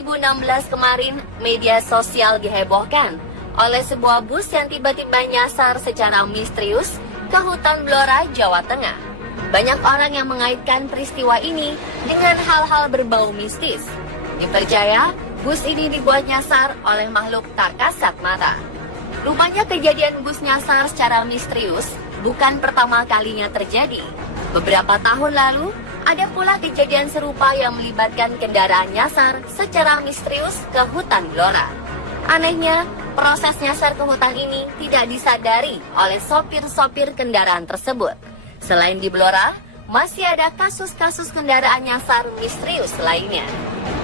2016 kemarin, media sosial dihebohkan oleh sebuah bus yang tiba-tiba nyasar secara misterius ke hutan Blora, Jawa Tengah. Banyak orang yang mengaitkan peristiwa ini dengan hal-hal berbau mistis. Dipercaya, bus ini dibuat nyasar oleh makhluk tak kasat mata. Rupanya kejadian bus nyasar secara misterius bukan pertama kalinya terjadi. Beberapa tahun lalu, ada pula kejadian serupa yang melibatkan kendaraan nyasar secara misterius ke hutan Blora. Anehnya, proses nyasar ke hutan ini tidak disadari oleh sopir-sopir kendaraan tersebut. Selain di Blora, masih ada kasus-kasus kendaraan nyasar misterius lainnya.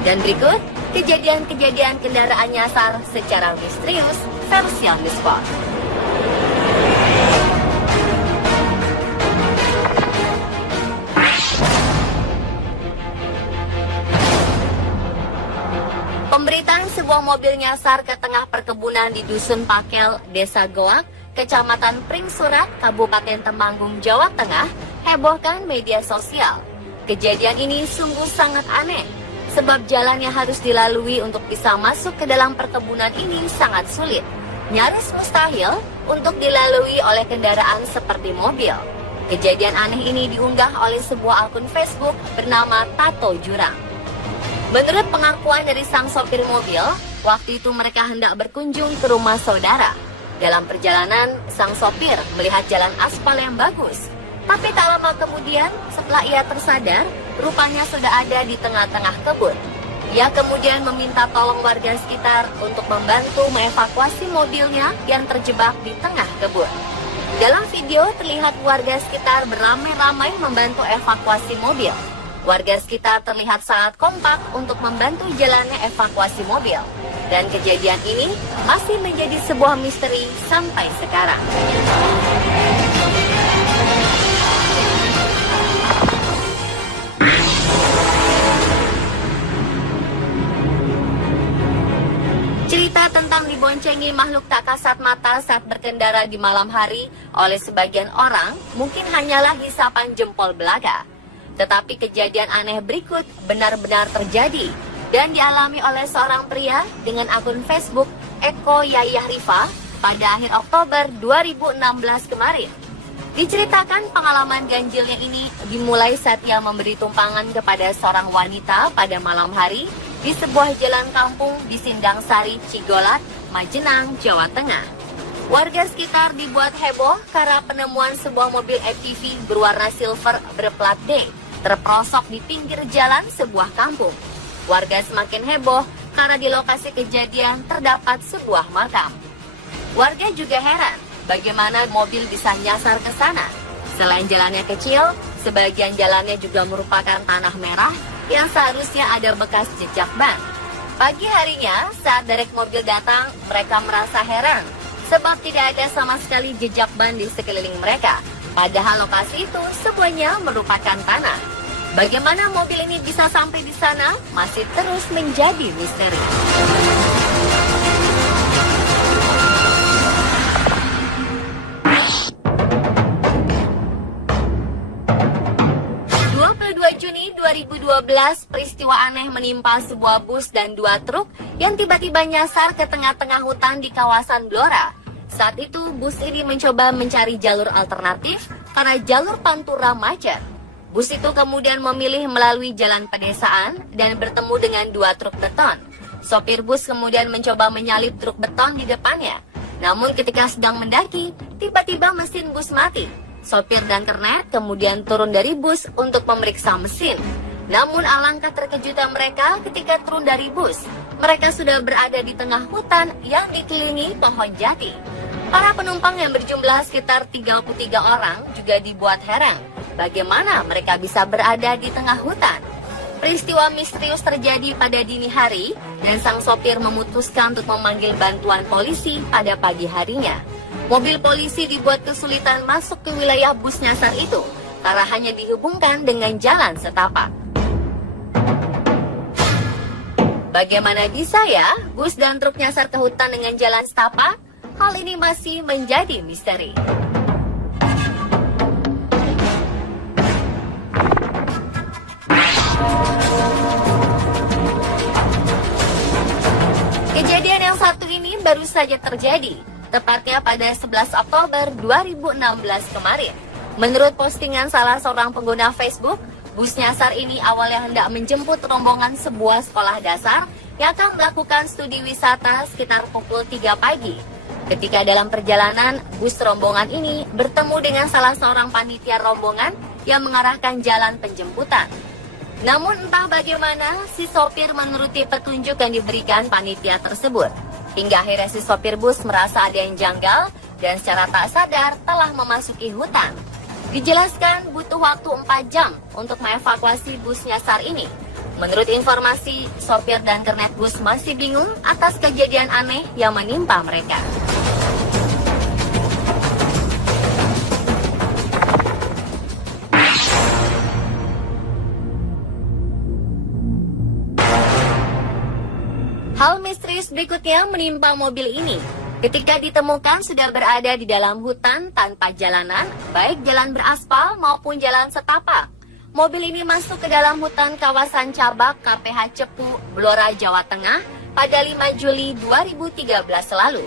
Dan berikut, kejadian-kejadian kendaraan nyasar secara misterius versi on the spot. Pemberitaan sebuah mobil nyasar ke tengah perkebunan di Dusun Pakel, Desa Goak, Kecamatan Pringsurat, Kabupaten Temanggung, Jawa Tengah, hebohkan media sosial. Kejadian ini sungguh sangat aneh, sebab jalan yang harus dilalui untuk bisa masuk ke dalam perkebunan ini sangat sulit. Nyaris mustahil untuk dilalui oleh kendaraan seperti mobil. Kejadian aneh ini diunggah oleh sebuah akun Facebook bernama Tato Jurang. Menurut pengakuan dari sang sopir mobil, waktu itu mereka hendak berkunjung ke rumah saudara. Dalam perjalanan, sang sopir melihat jalan aspal yang bagus. Tapi tak lama kemudian, setelah ia tersadar, rupanya sudah ada di tengah-tengah kebun. Ia kemudian meminta tolong warga sekitar untuk membantu mengevakuasi mobilnya yang terjebak di tengah kebun. Dalam video terlihat warga sekitar beramai-ramai membantu evakuasi mobil. Warga sekitar terlihat sangat kompak untuk membantu jalannya evakuasi mobil. Dan kejadian ini masih menjadi sebuah misteri sampai sekarang. Cerita tentang diboncengi makhluk tak kasat mata saat berkendara di malam hari oleh sebagian orang mungkin hanyalah hisapan jempol belaka. Tetapi kejadian aneh berikut benar-benar terjadi dan dialami oleh seorang pria dengan akun Facebook Eko Yayah Rifa pada akhir Oktober 2016 kemarin. Diceritakan pengalaman ganjilnya ini dimulai saat ia memberi tumpangan kepada seorang wanita pada malam hari di sebuah jalan kampung di Sindang Sari, Cigolat, Majenang, Jawa Tengah. Warga sekitar dibuat heboh karena penemuan sebuah mobil FTV berwarna silver berplat D terperosok di pinggir jalan sebuah kampung. Warga semakin heboh karena di lokasi kejadian terdapat sebuah makam. Warga juga heran bagaimana mobil bisa nyasar ke sana. Selain jalannya kecil, sebagian jalannya juga merupakan tanah merah yang seharusnya ada bekas jejak ban. Pagi harinya, saat derek mobil datang, mereka merasa heran sebab tidak ada sama sekali jejak ban di sekeliling mereka. Padahal lokasi itu semuanya merupakan tanah. Bagaimana mobil ini bisa sampai di sana masih terus menjadi misteri. Juni 2012, peristiwa aneh menimpa sebuah bus dan 2 truk yang tiba-tiba nyasar ke tengah-tengah hutan di kawasan Blora. Saat itu, bus ini mencoba mencari jalur alternatif karena jalur Pantura macet. Bus itu kemudian memilih melalui jalan pedesaan dan bertemu dengan 2 truk beton. Sopir bus kemudian mencoba menyalip truk beton di depannya. Namun ketika sedang mendaki, tiba-tiba mesin bus mati. Sopir dan kernet kemudian turun dari bus untuk memeriksa mesin. Namun alangkah terkejutnya mereka ketika turun dari bus. Mereka sudah berada di tengah hutan yang dikelilingi pohon jati. Para penumpang yang berjumlah sekitar 33 orang juga dibuat heran. Bagaimana mereka bisa berada di tengah hutan? Peristiwa misterius terjadi pada dini hari dan sang sopir memutuskan untuk memanggil bantuan polisi pada pagi harinya. Mobil polisi dibuat kesulitan masuk ke wilayah bus nyasar itu karena hanya dihubungkan dengan jalan setapak. Bagaimana bisa ya bus dan truk nyasar ke hutan dengan jalan setapak? Hal ini masih menjadi misteri. Kejadian yang satu ini baru saja terjadi, tepatnya pada 11 Oktober 2016 kemarin. Menurut postingan salah seorang pengguna Facebook, bus nyasar ini awalnya hendak menjemput rombongan sebuah sekolah dasar yang akan melakukan studi wisata sekitar pukul 3 pagi. Ketika dalam perjalanan, bus rombongan ini bertemu dengan salah seorang panitia rombongan yang mengarahkan jalan penjemputan. Namun entah bagaimana, si sopir menuruti petunjuk yang diberikan panitia tersebut. Hingga akhirnya si sopir bus merasa ada yang janggal dan secara tak sadar telah memasuki hutan. Dijelaskan butuh waktu 4 jam untuk mengevakuasi bus nyasar ini. Menurut informasi, sopir dan kernet bus masih bingung atas kejadian aneh yang menimpa mereka. Hal misterius berikutnya menimpa mobil ini. Ketika ditemukan sudah berada di dalam hutan tanpa jalanan, baik jalan beraspal maupun jalan setapak. Mobil ini masuk ke dalam hutan kawasan Cabak KPH Cepu, Blora, Jawa Tengah pada 5 Juli 2013 lalu.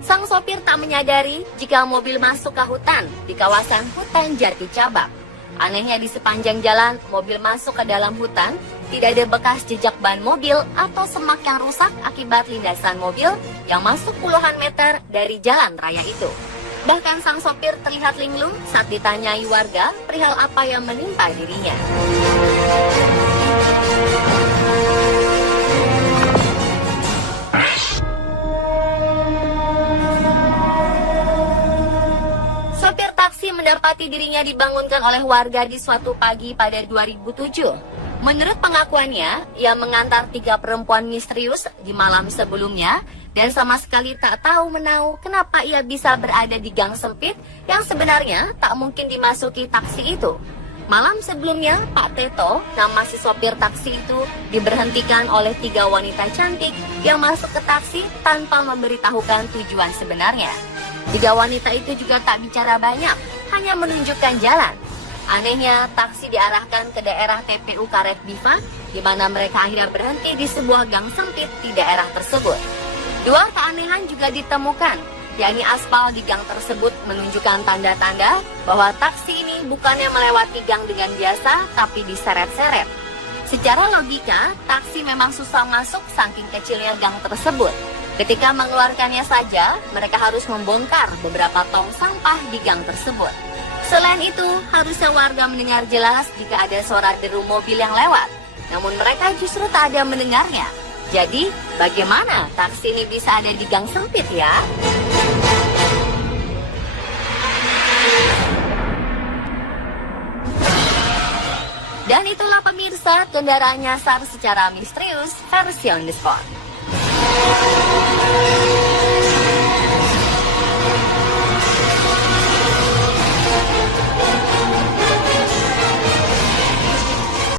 Sang sopir tak menyadari jika mobil masuk ke hutan di kawasan hutan Jati Cabak. Anehnya di sepanjang jalan mobil masuk ke dalam hutan, tidak ada bekas jejak ban mobil atau semak yang rusak akibat lindasan mobil yang masuk puluhan meter dari jalan raya itu. Bahkan sang sopir terlihat linglung saat ditanyai warga perihal apa yang menimpa dirinya. Sopir taksi mendapati dirinya dibangunkan oleh warga di suatu pagi pada 2007. Menurut pengakuannya, ia mengantar 3 perempuan misterius di malam sebelumnya dan sama sekali tak tahu menahu kenapa ia bisa berada di gang sempit yang sebenarnya tak mungkin dimasuki taksi itu. Malam sebelumnya, Pak Teto, nama si sopir taksi itu, diberhentikan oleh 3 wanita cantik yang masuk ke taksi tanpa memberitahukan tujuan sebenarnya. 3 wanita itu juga tak bicara banyak, hanya menunjukkan jalan. Anehnya, taksi diarahkan ke daerah TPU Karet Biva, di mana mereka akhirnya berhenti di sebuah gang sempit di daerah tersebut. 2 keanehan juga ditemukan, yakni aspal di gang tersebut menunjukkan tanda-tanda bahwa taksi ini bukannya melewati gang dengan biasa, tapi diseret-seret. Secara logika, taksi memang susah masuk saking kecilnya gang tersebut. Ketika mengeluarkannya saja, mereka harus membongkar beberapa tong sampah di gang tersebut. Selain itu, harusnya warga mendengar jelas jika ada suara deru mobil yang lewat. Namun mereka justru tak ada mendengarnya. Jadi, bagaimana taksi ini bisa ada di gang sempit ya? Dan itulah pemirsa, kendaraan nyasar secara misterius versi on the spot.